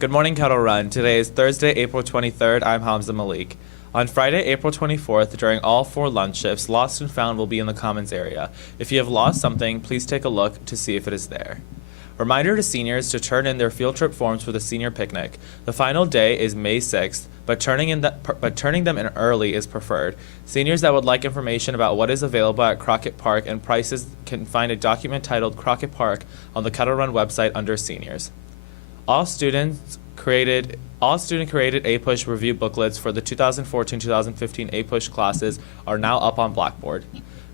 Good morning, Kettle Run. Today is Thursday, April 23rd. I'm Hamza Malik. On Friday, April 24th, during all 4 lunch shifts, Lost and Found will be in the Commons area. If you have lost something, please take a look to see if it is there. Reminder to seniors to turn in their field trip forms for the senior picnic. The final day is May 6th, but turning them in early is preferred. Seniors that would like information about what is available at Crockett Park and prices can find a document titled Crockett Park on the Kettle Run website under Seniors. All student-created APUSH review booklets for the 2014-2015 APUSH classes are now up on Blackboard.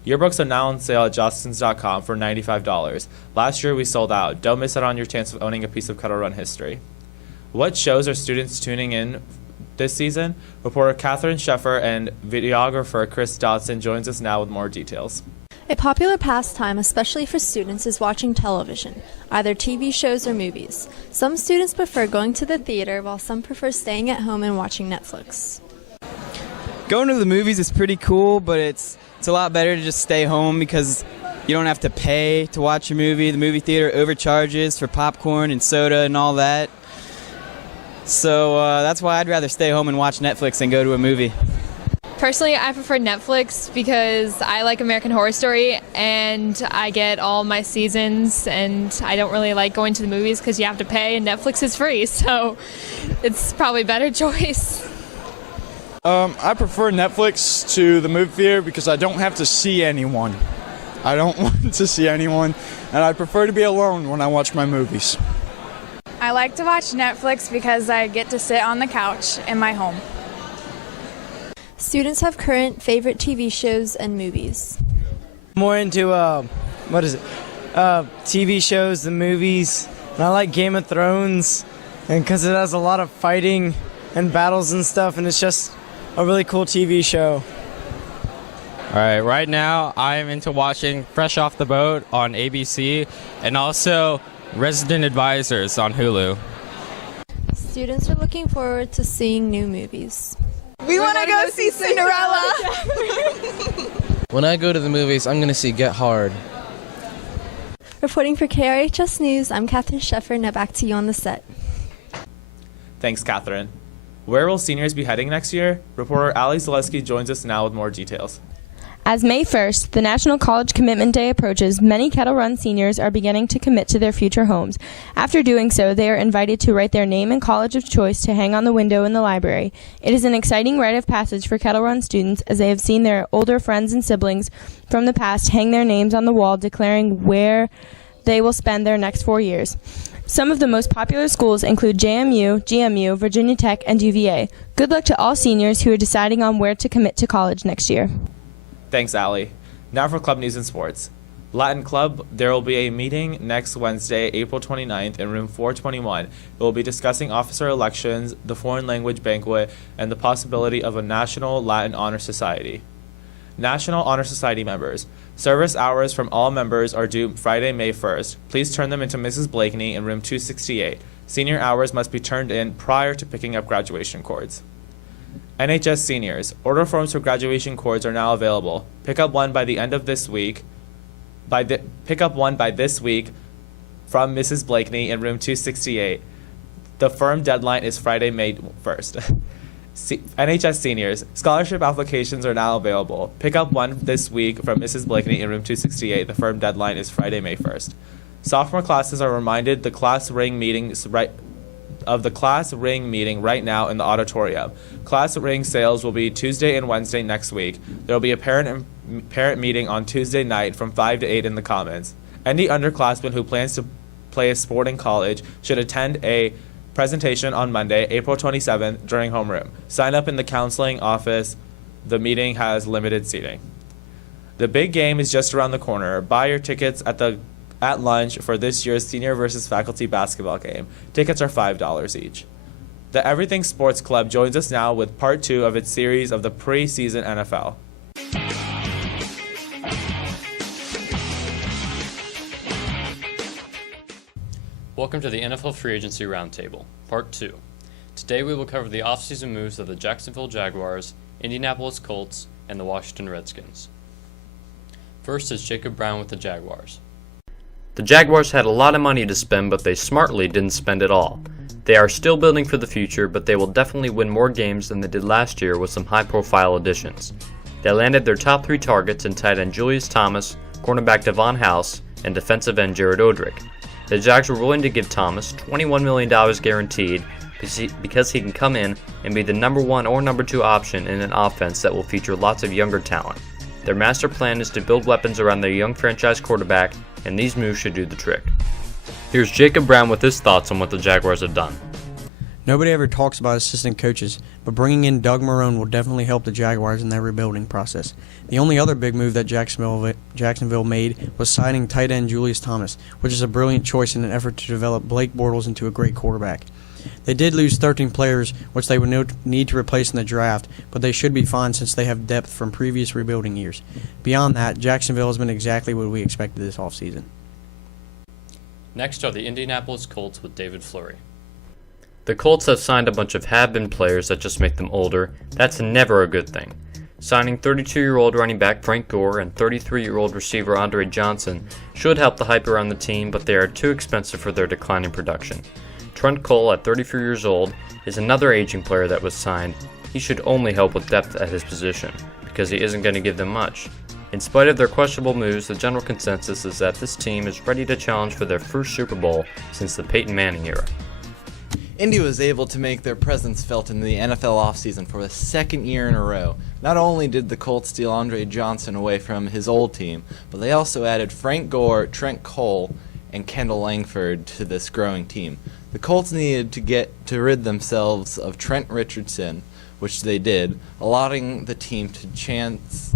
Yearbooks are now on sale at Jostens.com for $95. Last year we sold out. Don't miss out on your chance of owning a piece of Kettle Run history. What shows are students tuning in this season? Reporter Catherine Sheffer and videographer Chris Dotson joins us now with more details. A popular pastime, especially for students, is watching television, either TV shows or movies. Some students prefer going to the theater, while some prefer staying at home and watching Netflix. Going to the movies is pretty cool, but it's a lot better to just stay home because you don't have to pay to watch a movie. The movie theater overcharges for popcorn and soda and all that. So that's why I'd rather stay home and watch Netflix than go to a movie. Personally, I prefer Netflix because I like American Horror Story and I get all my seasons, and I don't really like going to the movies because you have to pay and Netflix is free, so it's probably a better choice. I prefer Netflix to the movie theater because I don't have to see anyone. I don't want to see anyone, and I prefer to be alone when I watch my movies. I like to watch Netflix because I get to sit on the couch in my home. Students have current favorite TV shows and movies. More into, TV shows than movies. And I like Game of Thrones, and because it has a lot of fighting and battles and stuff, and it's just a really cool TV show. All right now I am into watching Fresh Off the Boat on ABC and also Resident Advisors on Hulu. Students are looking forward to seeing new movies. We want to go see Cinderella! When I go to the movies, I'm going to see Get Hard. Reporting for KRHS News, I'm Catherine Sheffer. Now back to you on the set. Thanks, Catherine. Where will seniors be heading next year? Reporter Ali Zaleski joins us now with more details. As May 1st, the National College Commitment Day approaches, many Kettle Run seniors are beginning to commit to their future homes. After doing so, they are invited to write their name and college of choice to hang on the window in the library. It is an exciting rite of passage for Kettle Run students as they have seen their older friends and siblings from the past hang their names on the wall declaring where they will spend their next 4 years. Some of the most popular schools include JMU, GMU, Virginia Tech, and UVA. Good luck to all seniors who are deciding on where to commit to college next year. Thanks, Ali. Now for club news and sports. Latin Club, there will be a meeting next Wednesday, April 29th in room 421. It will be discussing officer elections, the foreign language banquet, and the possibility of a National Latin Honor Society. National Honor Society members. Service hours from all members are due Friday, May 1st. Please turn them into Mrs. Blakeney in room 268. Senior hours must be turned in prior to picking up graduation cords. NHS seniors. Order forms for graduation cords are now available. Pick up one by the end of this week. Pick up one by this week from Mrs. Blakeney in room 268. The firm deadline is Friday, May 1st. NHS seniors. Scholarship applications are now available. Pick up one this week from Mrs. Blakeney in room 268. The firm deadline is Friday, May 1st. Sophomore classes are reminded the class ring meetings right now in the auditorium. Class ring sales will be Tuesday and Wednesday next week. There will be a parent meeting on Tuesday night from 5 to 8 in the Commons. Any underclassman who plans to play a sport in college should attend a presentation on Monday, April 27th during homeroom. Sign up in the counseling office. The meeting has limited seating. The big game is just around the corner. Buy your tickets at lunch for this year's senior versus faculty basketball game. Tickets are $5 each. The Everything Sports Club joins us now with part 2 of its series of the preseason NFL. Welcome to the NFL Free Agency Roundtable, Part 2. Today we will cover the offseason moves of the Jacksonville Jaguars, Indianapolis Colts, and the Washington Redskins. First is Jacob Brown with the Jaguars. The Jaguars had a lot of money to spend, but they smartly didn't spend it all. They are still building for the future, but they will definitely win more games than they did last year with some high-profile additions. They landed their top 3 targets in tight end Julius Thomas, cornerback Devon House, and defensive end Jared Odrick. The Jags were willing to give Thomas $21 million guaranteed because he can come in and be the number 1 or number 2 option in an offense that will feature lots of younger talent. Their master plan is to build weapons around their young franchise quarterback, and these moves should do the trick. Here's Jacob Brown with his thoughts on what the Jaguars have done. Nobody ever talks about assistant coaches, but bringing in Doug Marrone will definitely help the Jaguars in their rebuilding process. The only other big move that Jacksonville made was signing tight end Julius Thomas, which is a brilliant choice in an effort to develop Blake Bortles into a great quarterback. They did lose 13 players, which they would need to replace in the draft, but they should be fine since they have depth from previous rebuilding years. Beyond that, Jacksonville has been exactly what we expected this offseason. Next are the Indianapolis Colts with David Fleury. The Colts have signed a bunch of have-been players that just make them older. That's never a good thing. Signing 32-year-old running back Frank Gore and 33-year-old receiver Andre Johnson should help the hype around the team, but they are too expensive for their declining production. Trent Cole, at 34 years old, is another aging player that was signed. He should only help with depth at his position, because he isn't going to give them much. In spite of their questionable moves, the general consensus is that this team is ready to challenge for their first Super Bowl since the Peyton Manning era. Indy was able to make their presence felt in the NFL offseason for the second year in a row. Not only did the Colts steal Andre Johnson away from his old team, but they also added Frank Gore, Trent Cole, and Kendall Langford to this growing team. The Colts needed to get to rid themselves of Trent Richardson, which they did, allowing the team to chance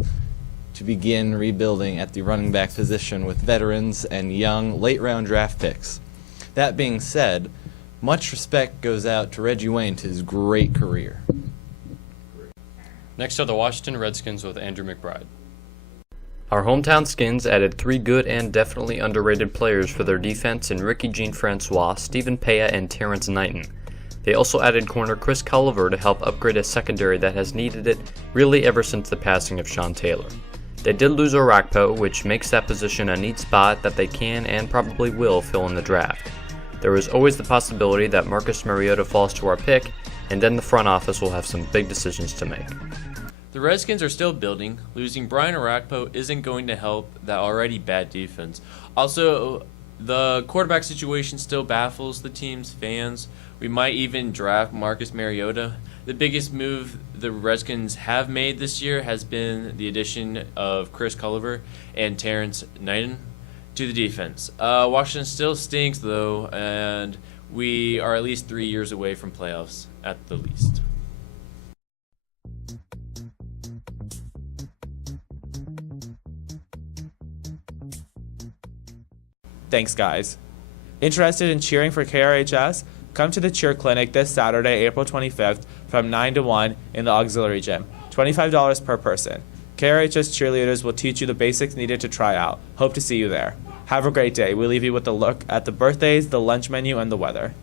to begin rebuilding at the running back position with veterans and young late-round draft picks. That being said, much respect goes out to Reggie Wayne to his great career. Next are the Washington Redskins with Andrew McBride. Our hometown Skins added 3 good and definitely underrated players for their defense in Ricky Jean-Francois, Stephen Pea, and Terrence Knighton. They also added corner Chris Culliver to help upgrade a secondary that has needed it really ever since the passing of Sean Taylor. They did lose Orakpo, which makes that position a neat spot that they can and probably will fill in the draft. There is always the possibility that Marcus Mariota falls to our pick, and then the front office will have some big decisions to make. The Redskins are still building. Losing Brian Orakpo isn't going to help that already bad defense. Also, the quarterback situation still baffles the team's fans. We might even draft Marcus Mariota. The biggest move the Redskins have made this year has been the addition of Chris Culliver and Terrence Knighton to the defense. Washington still stinks, though, and we are at least 3 years away from playoffs at the least. Thanks, guys. Interested in cheering for KRHS? Come to the Cheer Clinic this Saturday, April 25th from 9 to 1 in the auxiliary gym. $25 per person. KRHS cheerleaders will teach you the basics needed to try out. Hope to see you there. Have a great day. We leave you with a look at the birthdays, the lunch menu, and the weather.